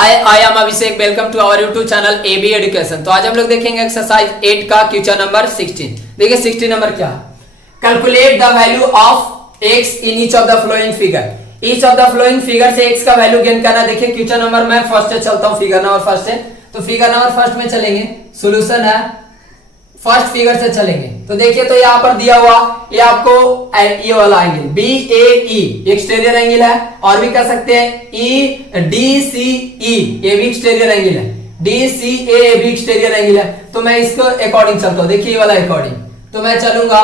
Hi I am Abhishek, welcome to our YouTube channel AB education. तो आज हम लोग देखेंगे एक्सरसाइज 8 का क्वेश्चन नंबर 16। देखिए 16 नंबर क्या है, calculate the value of x in each of the flowing figure. Each of the flowing figure से x का वैल्यू गेन करना। देखिए क्वेश्चन नंबर मैं फर्स्ट से चलता हूं, फिगर नंबर फर्स्ट से। तो फिगर नंबर फर्स्ट में चलेंगे, सॉल्यूशन है फर्स्ट फिगर से चलेंगे। तो देखिए तो यहाँ पर दिया हुआ ये आपको ये वाला angle B A E exterior angle है, और भी कह सकते हैं ई डी सी ई ये भी एक्सटीरियर एंगल है, डी सी ए भी एक्सटीरियर एंगल है। तो मैं इसको अकॉर्डिंग चलता हूं, देखिए ये वाला अकॉर्डिंग। तो मैं चलूंगा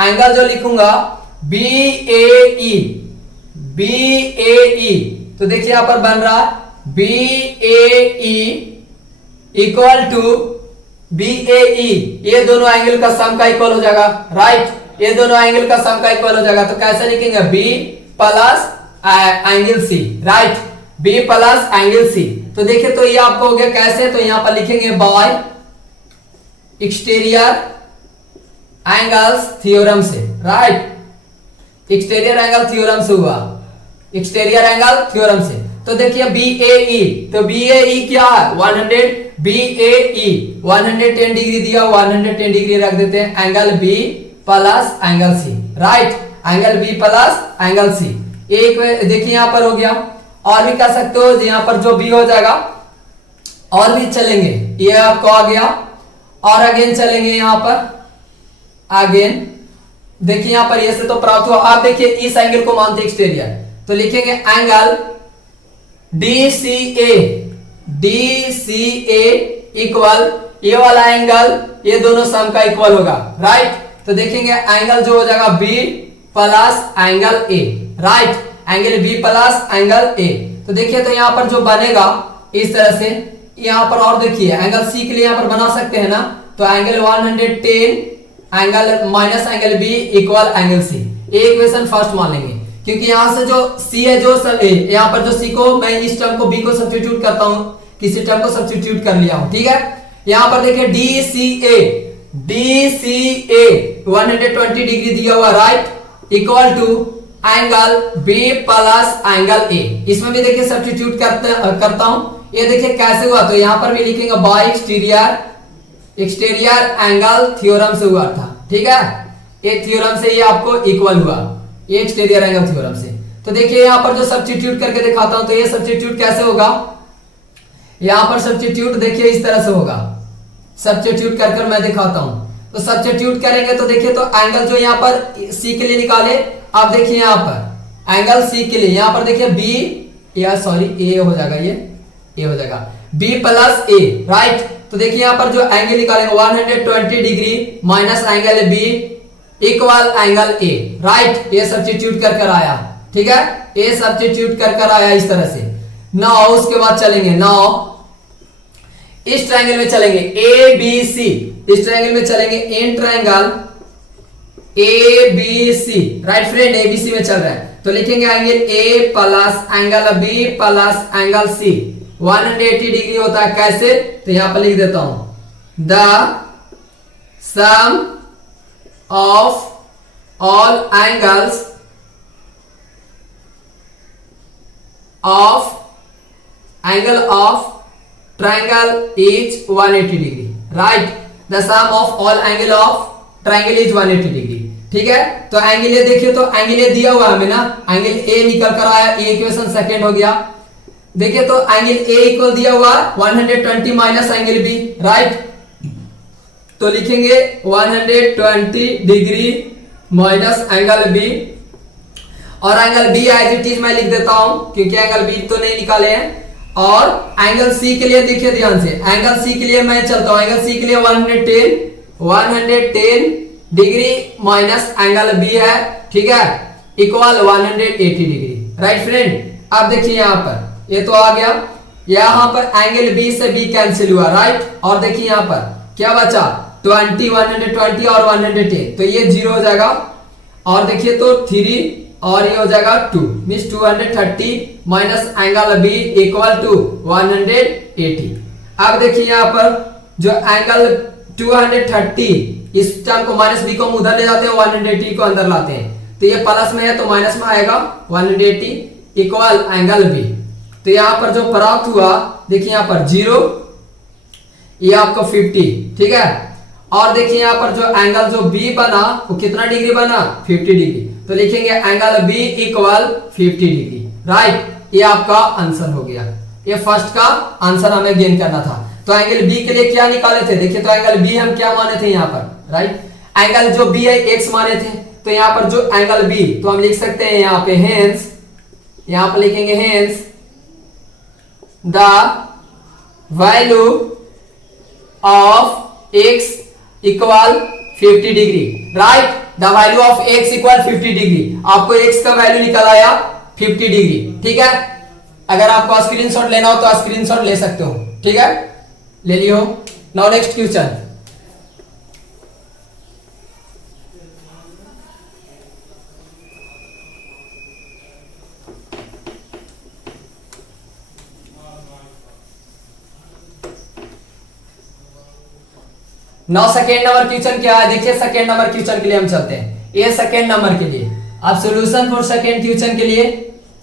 एंगल जो लिखूंगा बी ए ई। तो देखिए यहां पर बन रहा B A E equal to B A E, ये दोनों एंगल का सम का इक्वल हो जाएगा, राइट। ये दोनों एंगल का सम का इक्वल हो जाएगा। तो कैसे लिखेंगे, B plus angle C, right, B plus angle C. तो देखिए तो ये आपको हो गया कैसे, तो यहां पर लिखेंगे बाय एक्सटीरियर एंगल्स थ्योरम से, राइट। एक्सटीरियर एंगल थ्योरम से हुआ, एक्सटीरियर एंगल थ्योरम से। तो देखिए बी ए ई, तो बी ए ई क्या है 100, बी ए ई 110 डिग्री दिया, 110 डिग्री रख देते हैं, angle B plus angle C, right, angle B plus angle C. एक देखिए यहां पर हो गया, और भी कर सकते हो यहां पर जो बी हो जाएगा, और भी चलेंगे, ये आपको आ गया। और अगेन चलेंगे यहां पर, अगेन देखिए यहां पर ये से तो प्राप्त हुआ। आप देखिए इस एंगल को मानते एक्सटीरियर, तो लिखेंगे एंगल डी सी ए इक्वल ये वाला एंगल, ये दोनों सम का इक्वल होगा, राइट। तो देखेंगे एंगल जो हो जाएगा B plus angle A, right, angle B plus angle A. तो देखिए तो यहां पर जो बनेगा इस तरह से, यहां पर और देखिए एंगल सी के लिए यहां पर बना सकते हैं ना, तो angle 110 angle minus angle B equal angle C, ये इक्वेशन फर्स्ट मान लेंगे, क्योंकि यहां से जो सी है जो यहां पर जो सी को मैं इस टर्म को बी को सब्स्टिट्यूट करता हूं, किसी टर्म को सब्स्टिट्यूट कर लिया हूं, ठीक है। यहां पर देखिए डी सी ए 120 डिग्री दिया हुआ, right, equal to angle B plus angle A. इसमें भी देखिए सब्स्टिट्यूट करता हूं, ये देखिए कैसे हुआ। तो यहां पर भी लिखेंगे बाय एक्सटीरियर एंगल थ्योरम से हुआ था, ठीक है, ये थ्योरम से ये आपको इक्वल हुआ, ये एक्सटीरियर एंगल थ्योरम से। तो देखिए यहां पर जो सब्स्टिट्यूट करके दिखाता हूं, तो ये सब्स्टिट्यूट कैसे होगा, यहां पर सब्स्टिट्यूट देखिए इस तरह से होगा, सब्स्टिट्यूट कर मैं दिखाता हूं। तो सब्स्टिट्यूट करेंगे तो देखिए तो एंगल जो यहां पर सी के लिए निकाले, आप देखिए यहां पर एंगल सी के लिए यहां पर देखिए बी या सॉरी ए हो जाएगा, ये हो जाएगा बी प्लस ए, राइट। तो देखिए यहां पर जो एंगल निकालेंगे 120 degree minus angle B equal angle A, right, ये सब्स्टिट्यूट कर आया, ठीक है, ये सब्स्टिट्यूट कर आया इस तरह से। नाउ उसके बाद चलेंगे, नाउ इस ट्रायंगल में चलेंगे ए बी सी, इस ट्रायंगल में चलेंगे in triangle A B C, right friend, A B C में चल रहा है। तो लिखेंगे angle A plus angle B plus angle C 180 degree होता है, कैसे, तो यहां पर लिख देता हूं the sum of all angles of angle of triangle is 180 degree, right, the sum of all angle of triangle is 180 degree, ठीक है। तो एंगल ए देखिए, तो एंगल ए दिया हुआ हमें ना, एंगल ए निकल कर आया, ये इक्वेशन सेकंड हो गया। देखिए तो एंगल ए इक्वल दिया हुआ 120 माइनस एंगल बी, राइट। तो लिखेंगे 120 डिग्री माइनस एंगल बी, और angle B as it is मैं लिख देता हूं, क्योंकि एंगल बी तो नहीं निकाले हैं। और एंगल सी के लिए देखिए ध्यान से, एंगल सी के लिए मैं चलता हूं, एंगल सी के लिए 110 डिग्री माइनस एंगल बी है, ठीक है, इक्वल 180 डिग्री, राइट फ्रेंड। अब देखिए यहां पर ये तो आ गया, यहां पर एंगल बी से बी कैंसिल हुआ, राइट। और देखिए यहां पर क्या बचा 20 120 और 110, तो ये 0 हो जाएगा, और देखिए तो 3 और ये हो जाएगा 2, means 230 minus angle B equal to 180। अब देखिए यहां पर जो एंगल 230, इस टर्म को माइनस बी को हम उधर ले जाते हैं, 180 को अंदर लाते हैं, तो ये प्लस में है तो माइनस में आएगा 180 इक्वल एंगल बी। तो यहाँ पर जो प्राप्त हुआ देखिए यहाँ पर 0, ये आपको 50, ठीक है। और देखिए यहाँ पर जो एंगल जो बी बना वो कितना डिग्री बना, 50 डिग्री। तो लिखेंगे angle B equal 50 degree, right. ये आपका आंसर हो गया। ये फर्स्ट का आंसर हमें गेन करना था। तो एंगल बी के लिए क्या निकाले थे, देखिए तो एंगल बी हम क्या माने थे यहाँ पर, राइट। एंगल जो बी है एक्स माने थे, तो यहाँ पर जो एंगल बी तो हम लिख सकते हैं यहाँ पे हेंस, यहाँ पर लिखेंगे hence the value of x equal 50 degree, right. The value of x equal 50 degree, आपको एक्स का वैल्यू निकल आया 50 डिग्री, ठीक है। अगर आपको स्क्रीनशॉट लेना हो तो स्क्रीनशॉट ले सकते हो, ठीक है, ले लियो। Now next question. नौ सेकेंड नंबर क्वेश्चन क्या है, देखिए सेकेंड नंबर क्वेश्चन के लिए हम चलते हैं। ये सेकेंड नंबर के लिए अब सॉल्यूशन फॉर सेकेंड क्वेश्चन के लिए,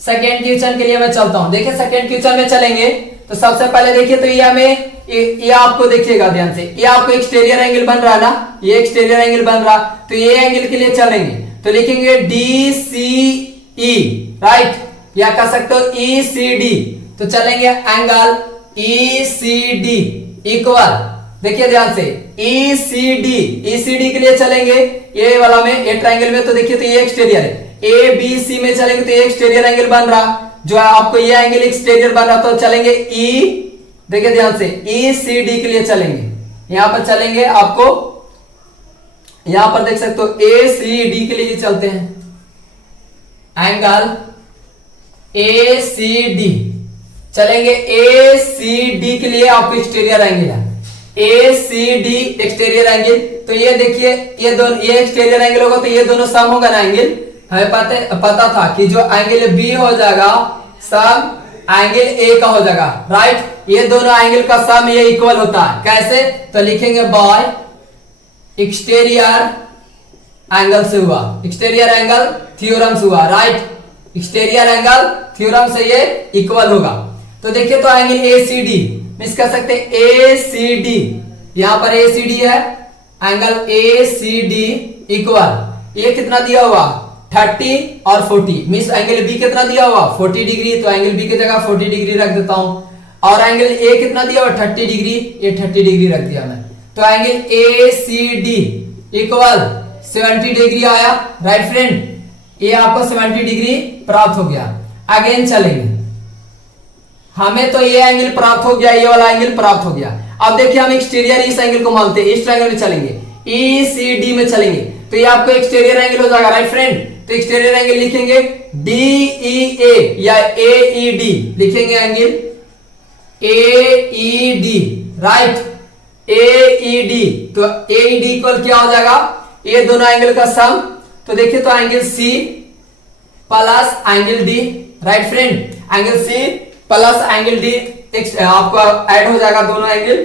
सेकेंड क्वेश्चन के लिए मैं चलता हूं। देखिए सेकेंड क्वेश्चन में चलेंगे तो सबसे पहले देखिए तो ये हमें ये आपको देखिएगा ध्यान से, ये आपको एक्सटीरियर एंगल बन रहा है ना, ये एक्सटीरियर एंगल बन रहा, तो ये एंगल के लिए चलेंगे तो लिखेंगे DCE, राइट, या कह सकते हो ECD। तो चलेंगे एंगल ECD इक्वल, देखिए ध्यान से ECD के लिए चलेंगे ये वाला में, ये ट्रायंगल में, तो देखिए तो ये एक्सटीरियर है। ABC में चलेंगे तो ये एक्सटीरियर एंगल बन रहा, जो है आपको ये एंगल एक्सटीरियर बन रहा, तो चलेंगे देखिए ध्यान से ECD के लिए चलेंगे। यहां पर चलेंगे आपको, यहां पर देख सकते हो ACD के लिए चलते हैं, एंगल ACD चलेंगे। ACD के लिए आपको एक्सटीरियर एंगल है, ACD एक्सटीरियर एंगल। तो ये देखिए ये दोनों, ये एक्सटीरियर एंगल होगा तो ये दोनों सम होगा ना एंगल, हमें पता था कि जो एंगल बी हो जाएगा सम एंगल ए का हो जाएगा, राइट। ये दोनों एंगल का सम ये इक्वल होता है, कैसे, तो लिखेंगे बाय एक्सटीरियर एंगल से हुआ, एक्सटीरियर एंगल थ्योरम से हुआ, राइट। एक्सटीरियर एंगल थ्योरम से ये इक्वल होगा। तो देखिए तो एंगल ACD मिस कर सकते हैं, ACD यहां पर ACD है, एंगल ACD इक्वल ये कितना दिया हुआ 30 और 40, मिस एंगल बी कितना दिया हुआ 40 डिग्री, तो एंगल बी की जगह 40 डिग्री रख देता हूं। और एंगल ए कितना दिया हुआ 30 डिग्री, ये 30 डिग्री रख दिया मैं। तो एंगल ACD इक्वल 70 डिग्री आया, राइट फ्रेंड, ये आपको 70 डिग्री प्राप्त हो गया। अगेन चलेंगे, हमें तो ये एंगल प्राप्त हो गया, ये वाला एंगल प्राप्त हो गया। अब देखिए हम एक्सटीरियर इस एंगल को मानते हैं, इस ट्रायंगल में चलेंगे, ECD में चलेंगे तो ये आपको एक्सटीरियर एंगल हो जाएगा, राइट फ्रेंड। तो एक्सटीरियर एंगल लिखेंगे DEA या AED, लिखेंगे एंगल AED, राइट, AED। तो AED इक्वल क्या हो जाएगा, ये दोनों एंगल का सम, तो देखिए तो angle C plus angle D, right friend, angle C plus angle D आपको ऐड हो जाएगा, दोनों एंगल,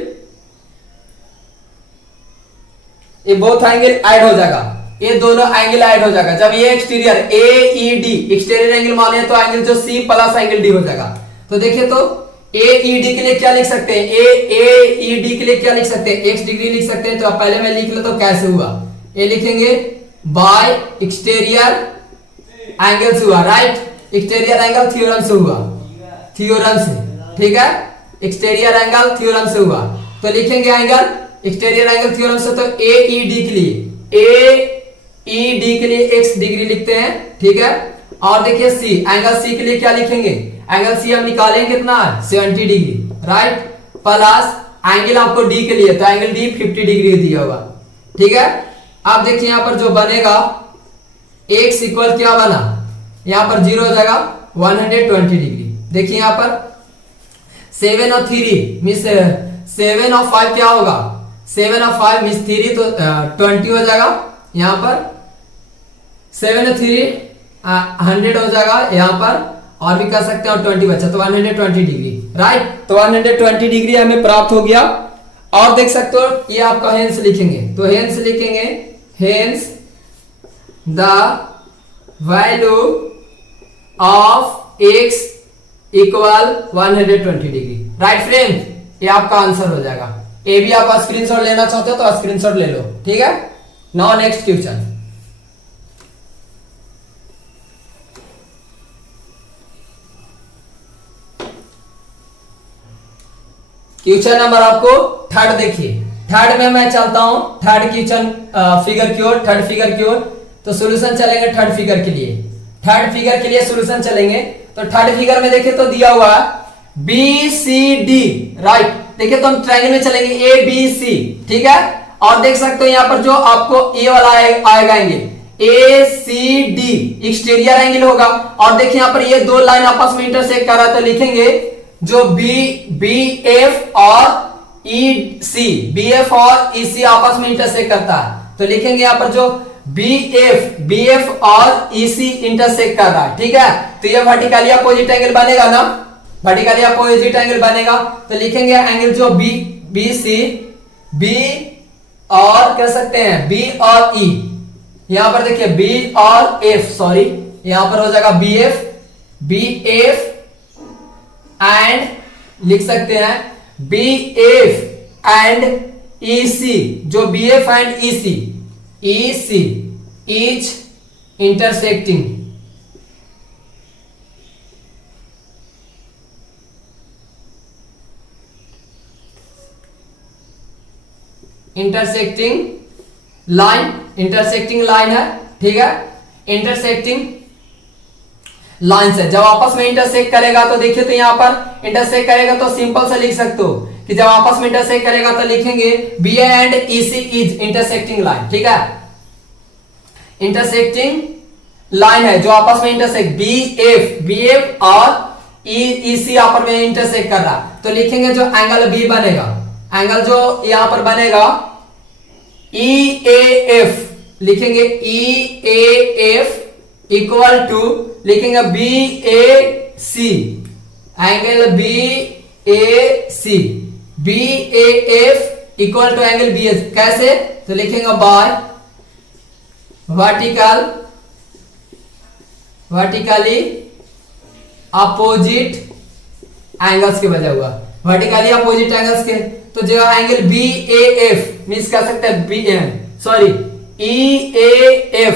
ये बोथ एंगल ऐड हो जाएगा, ये दोनों एंगल ऐड हो जाएगा। जब ये एक्सटीरियर AED एक्सटीरियर एंगल माने तो एंगल जो C प्लस एंगल D हो जाएगा। तो देखिए तो AED के लिए क्या लिख सकते हैं, AED के लिए क्या लिख सकते हैं, x डिग्री लिख सकते हैं। तो पहले मैं लिख लेता हूं कैसे हुआ, ये लिखेंगे बाय एक्सटीरियर एंगल से हुआ, राइट, एक्सटीरियर एंगल थ्योरम से हुआ, थ्योरम से, ठीक है, एक्सटीरियर एंगल थ्योरम से हुआ। तो लिखेंगे एंगल एक्सटीरियर एंगल थ्योरम से, तो AED के लिए x डिग्री लिखते हैं, ठीक है। और देखिए C, एंगल C के लिए क्या लिखेंगे, एंगल C हम निकालेंगे कितना है 70 डिग्री, राइट, प्लस एंगल आपको D के लिए, तो एंगल D 50 डिग्री दिया होगा, ठीक है। अब देखिए यहां पर जो बनेगा x इक्वल क्या बना, यहां पर 0 हो जाएगा 120 डिग्री। देखिए यहां पर 7 और 3 मिस 7 और 5 क्या होगा, 7 और 5 मिस 3 तो 20 हो जाएगा, यहां पर 7 और 3 100 हो जाएगा यहां पर, और भी कर सकते हैं, और 20 बचा तो 120 डिग्री, राइट। तो 120 डिग्री हमें प्राप्त हो गया। और देख सकते हो ये आपका हेंस लिखेंगे, तो हेंस लिखेंगे, hence the value of x equal 120 degree. Right friend, ये आपका आंसर हो जाएगा। ए भी आप स्क्रीनशॉट लेना चाहते हो तो स्क्रीनशॉट ले लो, ठीक है। Now next question. Question number आपको थर्ड देखिए। थर्ड में मैं चलता हूं थर्ड क्वेश्चन फिगर की ओर, थर्ड फिगर की ओर। तो सॉल्यूशन चलेंगे थर्ड फिगर के लिए। थर्ड फिगर के लिए सॉल्यूशन चलेंगे। तो थर्ड फिगर में देखिए तो दिया हुआ बी सी डी। राइट, देखिए तो हम ट्रायंगल में चलेंगे ए बी सी, ठीक है। और देख सकते हो यहां पर जो आपको ए वाला आएगा angle A C D exterior angle होगा। और देखिए यहां पर ये दो लाइन आपस में इंटरसेक्ट कर रहा है, तो लिखेंगे जो बी एफ और ई एफ और ई सी आपस में इंटरसेक्ट करता है, तो लिखेंगे यहां पर जो बी एफ और ई सी इंटरसेक्ट कर रहा है, ठीक है। तो ये वर्टिकली अपोजिट एंगल बनेगा ना, वर्टिकली अपोजिट एंगल बनेगा। तो लिखेंगे एंगल जो बी सी बी और कह सकते हैं बी और ई, यहां पर देखिए बी और एफ, सॉरी यहां पर हो जाएगा बी एफ एंड लिख सकते हैं B F and E C, जो B F and E C is intersecting intersecting line है, ठीक है। इंटरसेक्टिंग लाइन से जब आपस में इंटरसेक्ट करेगा तो देखिए तो यहां पर इंटरसेक्ट करेगा तो सिंपल से लिख सकते हो कि जब आपस में इंटरसेक्ट करेगा तो लिखेंगे B and E C is intersecting line, ठीक है। इंटरसेक्टिंग लाइन है जो आपस में इंटरसेक्ट बी एफ और ई सी आपस में इंटरसेक्ट कर रहा, तो लिखेंगे जो एंगल बी बनेगा, एंगल जो यहां पर बनेगा ई ए एफ, लिखेंगे E A F equal to लिखेंगे B A C, angle B A C, B A F equal to angle B S. कैसे? तो लिखेंगे बाय वर्टिकली अपोजिट एंगल्स के बजा हुआ, वर्टिकली अपोजिट एंगल्स के। तो जो angle B A F means कह सकते हैं B M sorry E A F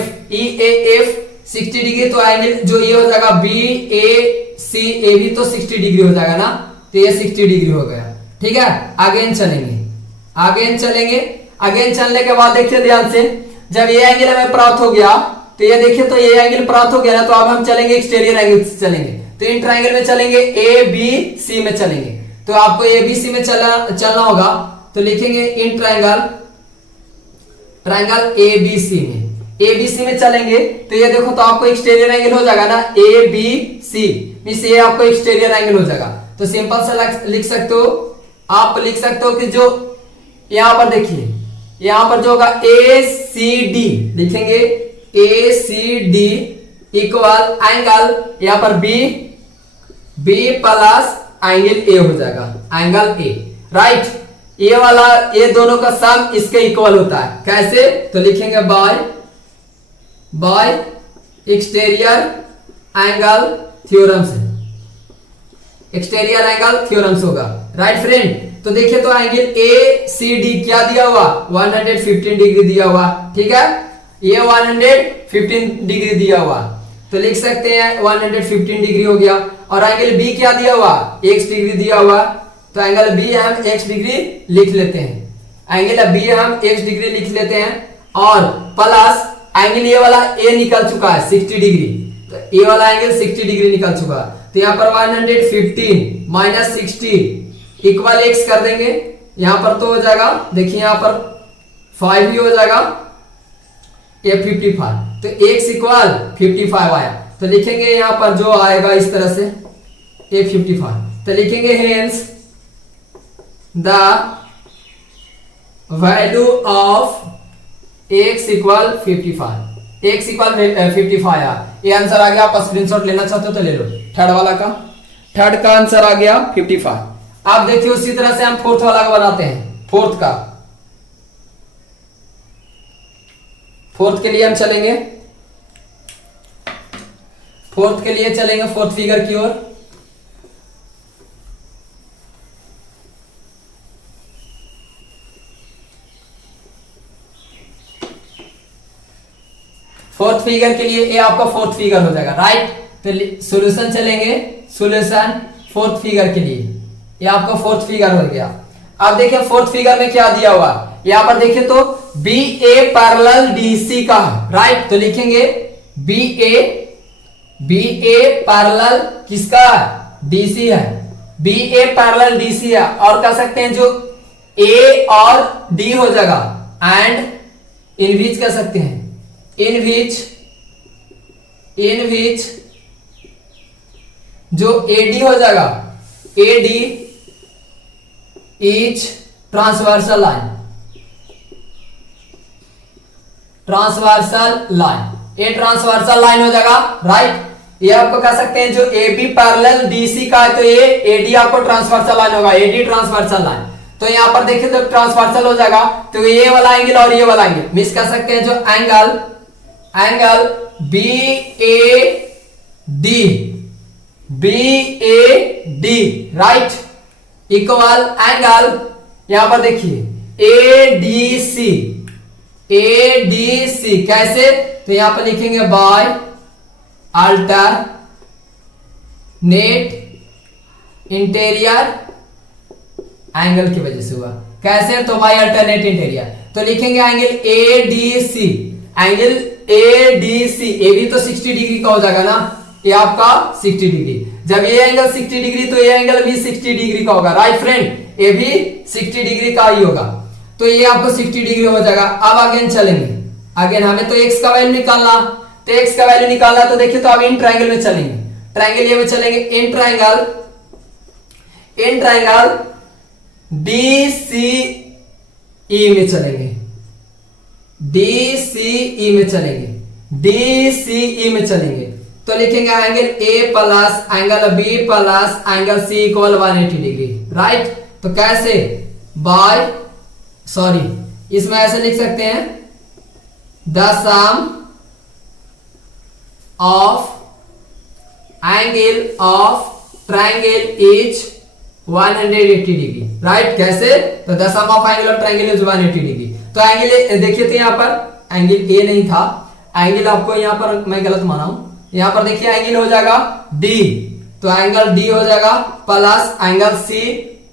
60 degree, तो एंगल जो ये हो जाएगा बी ए सी ए भी तो 60 डिग्री हो जाएगा ना, तो ये 60 डिग्री हो गया, ठीक है। अगेन चलेंगे अगेन चलने के बाद देखिए ध्यान से, जब ये एंगल हमें प्राप्त हो गया तो ये देखिए तो ये एंगल प्राप्त हो गया ना, तो अब हम चलेंगे एक्सटीरियर एंगल से चलेंगे। तो इन ट्रायंगल में चलेंगे ए बी सी में चलेंगे, तो आपको ए बी सी में चलना होगा। तो लिखेंगे इन ट्रायंगल ए बी सी में चलेंगे, तो ये देखो तो आपको एक्सटीरियर एंगल हो जाएगा ना ए बी सी, मींस ये आपको एक्सटीरियर एंगल हो जाएगा। तो सिंपल से लिख सकते हो, आप लिख सकते हो कि जो यहां पर देखिए यहां पर जो होगा ए सी डी, लिखेंगे ए सी डी इक्वल एंगल यहां पर बी प्लस एंगल ए हो जाएगा, एंगल ए। राइट, ये वाला ये दोनों का सम इसके इक्वल होता है। कैसे? तो लिखेंगे बाय एक्सटीरियर एंगल थ्योरम से, एक्सटीरियर एंगल थ्योरम से होगा। राइट फ्रेंड, तो देखिए तो एंगल ए सी डी क्या दिया हुआ 115 डिग्री दिया हुआ, ठीक है। ये 115 डिग्री दिया हुआ, तो लिख सकते हैं 115 डिग्री हो गया। और एंगल बी क्या दिया हुआ x डिग्री दिया हुआ, तो एंगल बी हम x डिग्री लिख लेते हैं, एंगल बी हम x डिग्री लिख लेते हैं। और प्लस एंगल ये वाला a निकल चुका है 60 डिग्री, तो ये वाला एंगल 60 डिग्री निकल चुका है। तो यहाँ पर 115 माइनस 60 इक्वल x कर देंगे, यहां पर तो हो जाएगा देखिए यहां पर 5 ही हो जाएगा, ये 55, तो x इक्वल 55 आया। तो लिखेंगे यहां पर जो आएगा इस तरह से a 55, तो लिखेंगे hence the value of x equal 55, x equal 55 आया। ये आंसर आ गया। आप स्क्रीनशॉट लेना चाहते हो तो ले लो, थर्ड वाला का, थर्ड का आंसर आ गया 55। आप देखिए उसी तरह से हम फोर्थ वाला का बनाते हैं। फोर्थ के लिए हम चलेंगे, फोर्थ फिगर की ओर। फोर्थ फिगर के लिए ये आपका फोर्थ फिगर हो जाएगा, राइट। तो सॉल्यूशन चलेंगे, सॉल्यूशन फोर्थ फिगर के लिए, ये आपका फोर्थ फिगर हो गया। अब देखिए फोर्थ फिगर में क्या दिया हुआ, यहां पर देखिए तो बी ए पैरेलल डीसी का, राइट। तो लिखेंगे बी ए पैरेलल किसका, डीसी है, बी ए पैरेलल डीसी है। और कह सकते हैं जो ए और डी हो जाएगा एंड इन विच कह सकते हैं, इन विच जो एडी हो जाएगा, एडी इज ट्रांसवर्सल लाइन, ये ट्रांसवर्सल लाइन हो जाएगा, राइट। ये आपको कह सकते हैं जो ए बी पैरेलल डीसी का है तो ये एडी आपको ट्रांसवर्सल लाइन होगा, एडी ट्रांसवर्सल लाइन। तो यहां पर देखिए तो ट्रांसवर्सल हो जाएगा तो ये वाला एंगल और ये वाला एंगल मिस कर सकते हैं, जो angle B A D right equal angle यहां पर देखिए एडीसी कैसे, तो यहां पर लिखेंगे बाय अल्टरनेट इंटीरियर एंगल की वजह से हुआ, कैसे, तो बाय अल्टरनेट इंटीरियर। तो लिखेंगे एंगल एडीसी, ए भी तो 60 डिग्री का हो जाएगा ना, ये आपका 60 डिग्री, जब ये एंगल 60 डिग्री तो ये एंगल भी 60 डिग्री का होगा, राइट फ्रेंड, ये भी 60 डिग्री का ही होगा। तो ये आपको 60 डिग्री हो जाएगा। अब अगेन चलेंगे, अगेन हमें तो x का वैल्यू निकालना, तो x का वैल्यू निकालना तो देखिए तो अब इन ट्रायंगल में चलेंगे, ट्रायंगल ये में चलेंगे, इन ट्रायंगल DCE में चलेंगे, DCE में चलेंगे। तो लिखेंगे angle A plus angle B plus angle C equal 180 degree, right. तो कैसे, बाय इसमें ऐसे लिख सकते हैं the sum of angle of triangle is 180 degree, right. कैसे, तो the sum of angle of triangle is 180 degree. तो एंगल देखिए तो यहाँ पर एंगल ए नहीं था, एंगल आपको यहाँ पर मैं गलत माना हूं, यहाँ पर देखिए एंगल हो जाएगा डी, तो एंगल डी हो जाएगा plus angle C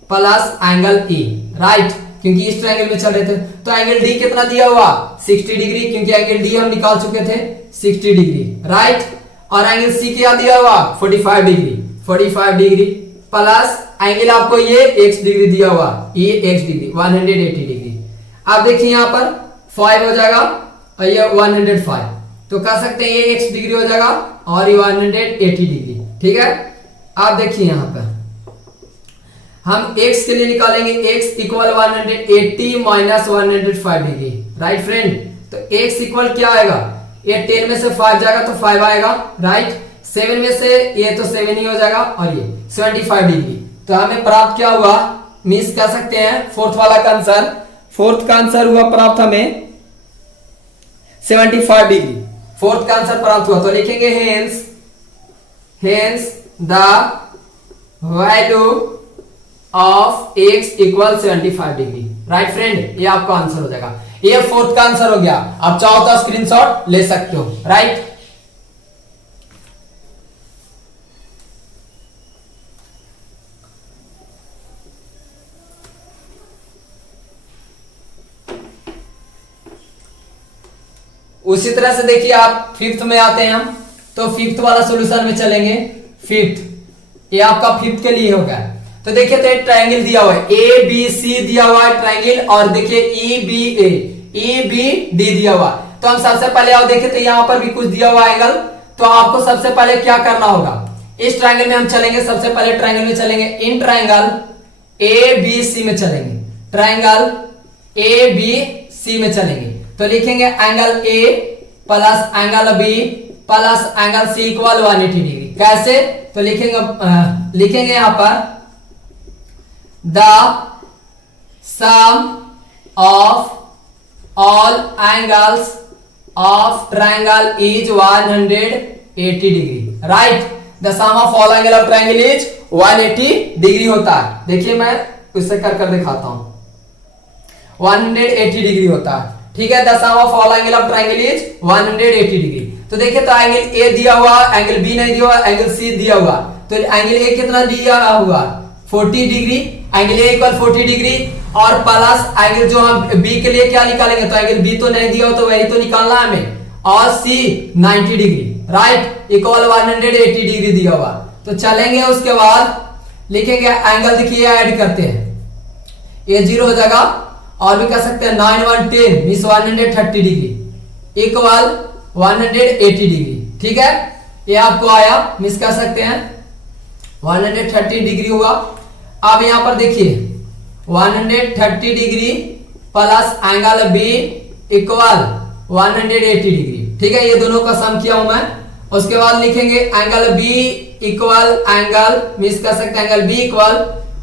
plus angle E, right, क्योंकि इस ट्रायंगल में चल रहे थे। तो एंगल डी कितना दिया हुआ, 60 डिग्री, क्योंकि एंगल डी हम निकाल चुके थे 60 डिग्री, राइट। और एंगल सी क्या दिया हुआ 45 डिग्री प्लस एंगल आपको ये x डिग्री दिया हुआ, ये x डिग्री 180 डिग्री। अब देखिए यहाँ पर 5 हो जाएगा और ये 105, तो कह सकते हैं ये x डिग्री हो जाएगा और ये 180 डिग्री, ठीक है। आप देखिए यहाँ पर हम x के लिए निकालेंगे, x equal 180 minus 105 degree, right friend. तो x इक्वल क्या आएगा, ये 10 में से 5 जाएगा तो 5 आएगा, राइट। 7 में से ये तो 7 ही हो जाएगा और ये 75 डिग्री। तो हमें प्राप्त क्या हुआ, मिस कर सकते हैं फोर्थ वाला का आंसर हुआ प्राप्त हमें 75 डिग्री, फोर्थ का आंसर प्राप्त हुआ। तो लिखेंगे hence the value of x equal 75 degree, right friend, ये आपका आंसर हो जाएगा, ये फोर्थ का आंसर हो गया। आप चाहो तो स्क्रीनशॉट ले सकते हो, राइट। उसी तरह से देखिए आप फिफ्थ में आते हैं हम, तो फिफ्थ वाला सॉल्यूशन में चलेंगे। फिफ्थ, ये आपका फिफ्थ के लिए होगा। तो देखिए तो एक ट्रायंगल दिया हुआ है, ए बी सी दिया हुआ है ट्रायंगल, और देखिए ई बी डी दिया हुआ। तो हम सबसे पहले आओ देखिए तो यहाँ पर भी कुछ दिया हुआ एंगल, तो आपको सबसे पहले क्या करना होगा, इस ट्रायंगल में हम चलेंगे, सबसे पहले ट्रायंगल में चलेंगे, in triangle A B C में चलेंगे, ट्रायंगल ए बी सी में चलेंगे। तो लिखेंगे angle A plus angle B plus angle C equal 180 degree, कैसे, तो लिखेंगे यहां पर the sum of all angles of triangle is 180 degree, right. The sum of all angle of triangle is 180 degree होता है। देखिए मैं उससे कर दिखाता हूं, 180 डिग्री होता है, ठीक है, the sum of all angle of triangle is 180 degree. तो देखिए, तो एंगल ए दिया हुआ, एंगल बी नहीं दिया हुआ, एंगल सी दिया हुआ, तो एंगल ए कितना दिया हुआ 40 degree, angle A equal 40 degree, और प्लस एंगल जो हम बी के लिए क्या निकालेंगे, तो एंगल बी तो नहीं दिया हो तो वही तो निकालना है हमें, और सी 90 डिग्री, राइट, इक्वल 180 डिग्री दिया हुआ। तो चलेंगे, उसके बाद लिखेंगे एंगल, देखिए ऐड करते हैं, ये 0 हो जाएगा, और भी कर सकते हैं 9 1 10 मींस 130 डिग्री इक्वल 180 डिग्री, ठीक है, ये आपको आया, मिस कर सकते हैं 130 डिग्री हुआ। अब यहां पर देखिए 130 degree plus angle B equal 180 degree, ठीक है, ये दोनों का सम किया हूं मैं। उसके बाद लिखेंगे angle B equal angle, miss कर सकते हैं angle B equal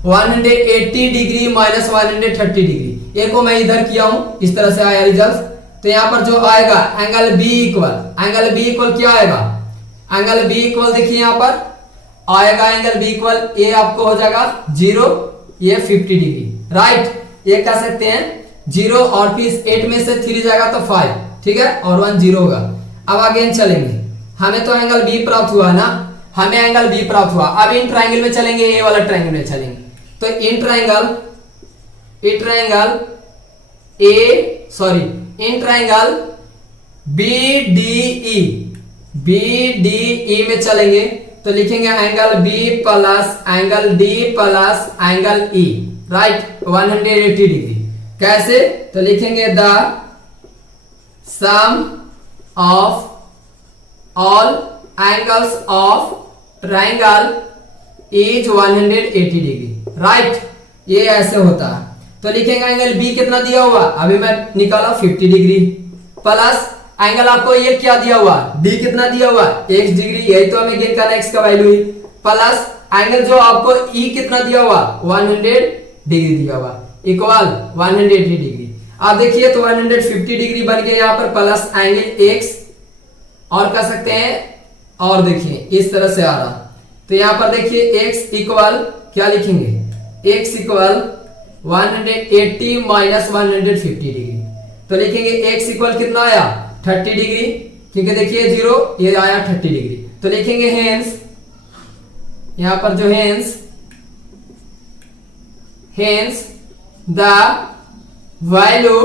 180 degree minus 130 degree, ये को मैं इधर किया हूं, इस तरह से आया रिजल्ट। तो यहां पर जो आएगा एंगल बी इक्वल क्या आएगा, एंगल बी इक्वल देखिए यहां पर आएगा एंगल बी इक्वल, ये आपको हो जाएगा 0, ये 50 डिग्री, राइट, ये कह सकते हैं 0, और फिर 8 में से 3 जाएगा तो 5, ठीक है, और 1 0 होगा। अब अगेन चलेंगे, हमें तो एंगल बी प्राप्त हुआ ना, हमें एंगल बी प्राप्त हुआ। अब इन ट्रायंगल में चलेंगे, ये वाला ट्रायंगल में चलेंगे, तो इन ट्रायंगल BDE में चलेंगे, तो लिखेंगे angle B plus angle D plus angle E, right, 180 degree. कैसे, तो लिखेंगे the sum of all angles of triangle is 180 degree, right, ये ऐसे होता है। तो लिखेंगे एंगल बी कितना दिया हुआ, अभी मैं निकाला 50 डिग्री, प्लस एंगल आपको ये क्या दिया हुआ, डी कितना दिया हुआ x डिग्री, यही तो हमें गेन करना, x का वैल्यू, प्लस एंगल जो आपको ई कितना दिया हुआ 100 डिग्री दिया हुआ इक्वल 180 डिग्री। आप देखिए तो 150 डिग्री बन गया यहाँ पर, प्लस एंगल x, और कर सकते हैं, और देखिए इस तरह से आ रहा, तो यहां पर देखिए x इक्वल क्या लिखेंगे, x इक्वल 180 माइनस 150 डिग्री, तो लिखेंगे x इक्वल कितना आया 30 डिग्री, क्योंकि देखिए 0 ये आया 30 डिग्री, तो लिखेंगे हेंस, यहां पर जो hence the value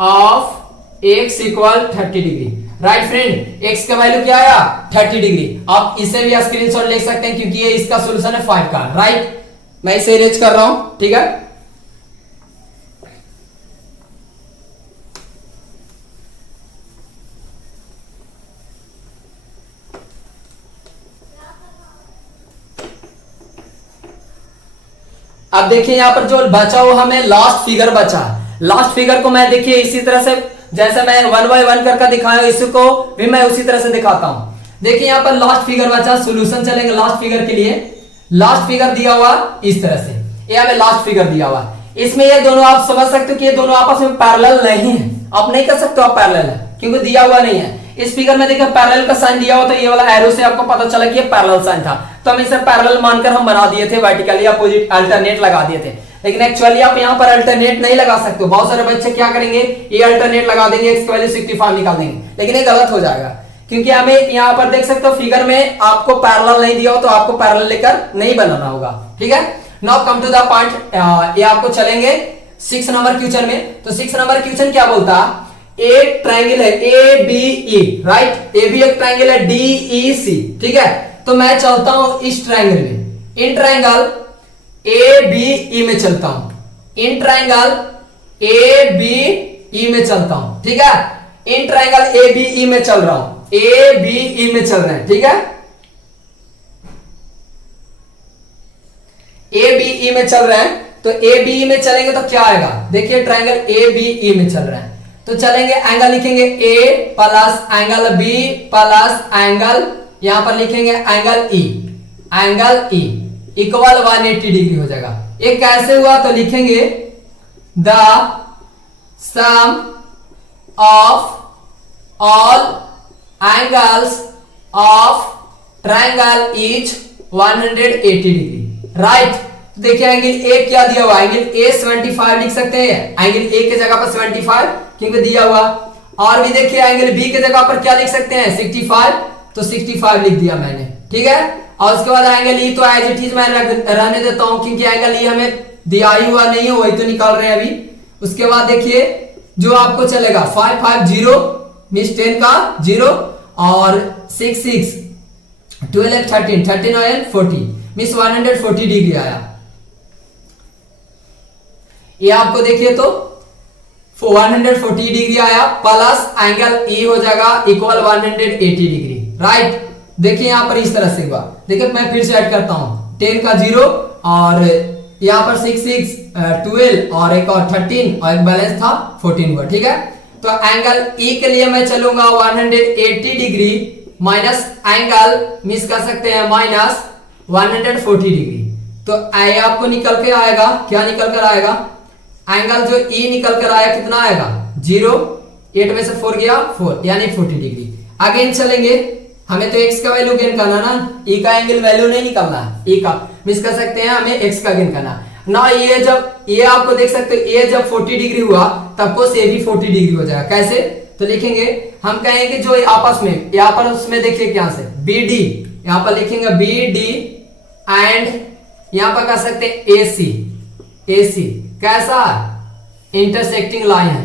of x equal 30 degree, right friend, x का वैल्यू क्या आया 30 डिग्री। आप इसे भी स्क्रीनशॉट ले सकते हैं, क्योंकि ये इसका सॉल्यूशन है 5 का, राइट, मैं इसे इरेज कर रहा हूं, ठीक है। अब देखिए यहां पर जो बचा वो हमें लास्ट फिगर बचा, लास्ट फिगर को मैं देखिए इसी तरह से, जैसे मैं 1 बाय 1 करके दिखाया, इसको भी मैं उसी तरह से दिखाता हूं। देखिए यहां पर लास्ट फिगर बचा, सॉल्यूशन चलेंगे लास्ट फिगर के लिए। लास्ट फिगर दिया हुआ इस तरह से, ये हमें लास्ट फिगर दिया हुआ, इसमें ये दोनों आप समझ सकते हो कि ये दोनों आपस में पैरेलल नहीं है, आप नहीं कर सकते आप पैरेलल है, क्योंकि दिया हुआ नहीं है। इस फिगर में देखिए पैरेलल का साइन दिया हुआ, तो ये वाला एरो से आपको पता चला कि ये पैरेलल साइन था, तो हम इसे पैरेलल मानकर हम बना दिए थे, वर्टिकली अपोजिट अल्टरनेट लगा दिए थे। लेकिन एक्चुअली आप यहाँ पर अल्टरनेट नहीं लगा सकते हो, बहुत सारे बच्चे क्या करेंगे, ये अल्टरनेट लगा देंगे, एक्स की वैल्यू 65 निकाल देंगे, लेकिन ये गलत हो जाएगा, क्योंकि हमें यहाँ पर देख सकते हो फिगर में आपको पैरेलल नहीं दिया हो, तो आपको पैरेलल लेकर नहीं बनाना होगा, ठीक है। Now come to the point, ये आपको चलेंगे 6 नंबर क्वेश्चन में। तो 6 नंबर क्वेश्चन क्या बोलता, एक ट्राइंगल है ए बी ई, राइट, ए भी एक ट्राइंगल है डी ई सी, ठीक है। तो मैं चलता हूं इस ट्राइंगल में, in triangle A B E में चलता हूं, in triangle A B E में चलता हूं, ठीक है, in triangle A B E में चल रहा हूं, ए बी ई में चल रहे हैं, ठीक है, ए बी ई में चल रहे हैं। तो ए बी ई में चलेंगे तो क्या आएगा, देखिए ट्राइंगल ए बी ई में चल रहे हैं, तो चलेंगे एंगल लिखेंगे A plus angle B plus angle, यहां पर लिखेंगे एंगल ई इक्वल 180 डिग्री हो जाएगा। ये कैसे हुआ, तो लिखेंगे the sum of all angles of triangle is 180 degree, right, तो देखिए एंगल ए क्या दिया हुआ, एंगल ए 75 लिख सकते हैं, एंगल ए के जगह पर 75 क्योंकि दिया हुआ। और भी देखिए एंगल बी के जगह पर क्या लिख सकते हैं 65, तो 65 लिख दिया मैंने, ठीक है। और उसके बाद एंगल ई तो एज इट इज मैं रहने देता हूं क्योंकि एंगल ई हमें दिया ही हुआ नहीं है, वही तो निकाल रहे हैं अभी। उसके बाद देखिए जो आपको चलेगा 550 मींस 10 का 0 और 6 6 12 13 13 और 40 मींस 140 डिग्री आया। ये आपको देखिए तो 140 डिग्री आया प्लस एंगल ई हो जाएगा इक्वल 180 डिग्री, राइट। देखिए यहां पर इस तरह से हुआ, देखिए मैं फिर से ऐड करता हूं 10 का 0 और यहां पर 6 6 12 और एक और 13 और एक बैलेंस था 14 हुआ, ठीक है। तो एंगल ई के लिए मैं चलूंगा 180 डिग्री माइनस एंगल मिस कर सकते हैं माइनस 140 डिग्री। तो ए आपको निकल के आएगा, क्या निकल कर आएगा, एंगल जो ई निकल कर आया कितना आएगा 0, 8 में से 4 गया 4 यानी 40 डिग्री। अगेन चलेंगे, हमें तो x का वैल्यू गेन करना ना, e का एंगल वैल्यू नहीं निकलना है, e का मिस कर सकते हैं, हमें x का गेन करना ना। ये जब ये आपको देख सकते हो ये जब 40 डिग्री हुआ तब को से भी 40 डिग्री हो जाएगा। कैसे, तो लिखेंगे हम कहेंगे जो आपस में यहाँ पर उसमें देखिए क्या से BD, यहाँ पर लिखेंगे BD एंड यहाँ पर कर सकते हैं AC कैसा इंटरसेक्टिंग लाइन है,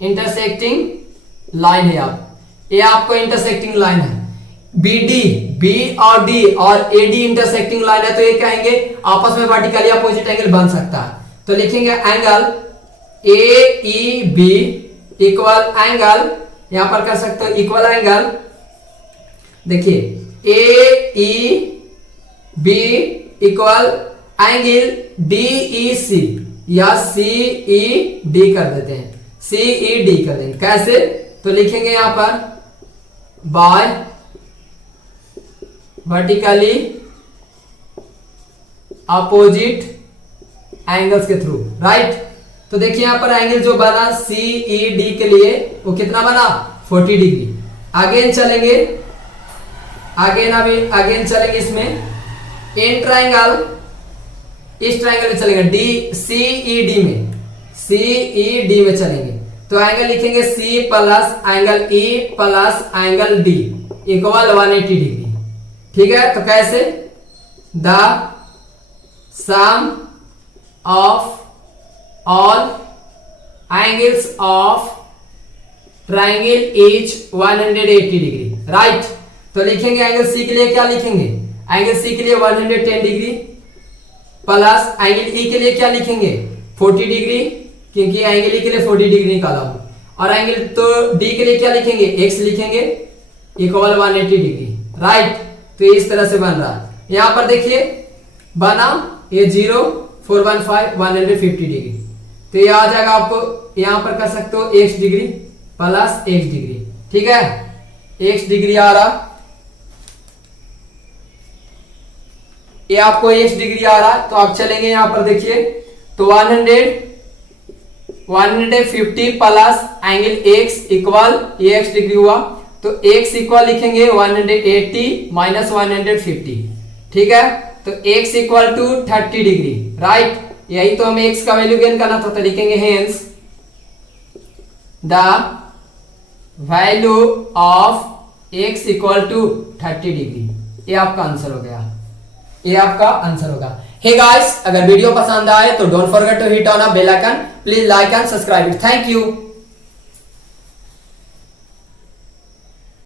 इंटरसेक्टिंग लाइन है ये आपको इंटरसेक्टिंग लाइन है। BD B और D और AD इंटरसेक्टिंग लाइन है, तो ये कहेंगे आपस में वर्टिकली अपोजिट एंगल बन सकता है। तो लिखेंगे एंगल AEB इक्वल एंगल, यहां पर कर सकते हो इक्वल एंगल, देखिए AEB इक्वल एंगल DEC या CED कर देते हैं, CED कर देंगे। कैसे, तो लिखेंगे यहां पर बाय वर्टिकली अपोजिट एंगल्स के थ्रू, राइट। तो देखिए यहां पर एंगल जो बना CED के लिए वो कितना बना 40 डिग्री। अगेन चलेंगे, अगेन चलेंगे इसमें इन ट्रायंगल, इस ट्रायंगल में चलेंगे CED में चलेंगे। तो एंगल लिखेंगे C plus angle E plus angle D equal 180 degree, ठीक है। तो कैसे, the sum of all angles of triangle is 180 degree, right. तो लिखेंगे एंगल C के लिए क्या लिखेंगे, एंगल C के लिए 110 डिग्री प्लस एंगल E के लिए क्या लिखेंगे 40 डिग्री, क्योंकि एंगल E के लिए 40 डिग्री निकाला हूं। और एंगल तो D के लिए क्या लिखेंगे x लिखेंगे इक्वल 180 डिग्री, राइट। तो इस तरह से बन रहा है। यहां पर देखिए बना ये 0 415 150 डिग्री, तो ये आ जाएगा आपको, यहां पर कर सकते हो x degree plus x degree, ठीक है। x डिग्री आ रहा, ये आपको x डिग्री आ रहा है। तो आप चलेंगे यहां पर देखिए, तो 150 प्लस एंगल x इक्वल ये x डिग्री हुआ, तो x इक्वल लिखेंगे 180 माइनस 150, ठीक है। तो x equal to 30 degree, right. यही तो हमें x का वैल्यू गेन करना था, तो लिखेंगे hence the value of x equal to 30 degree. ये आपका आंसर हो गया, ये आपका आंसर होगा। हे गाइस, अगर वीडियो पसंद आए तो don't forget to hit on a bell icon, please like and subscribe it. Thank you.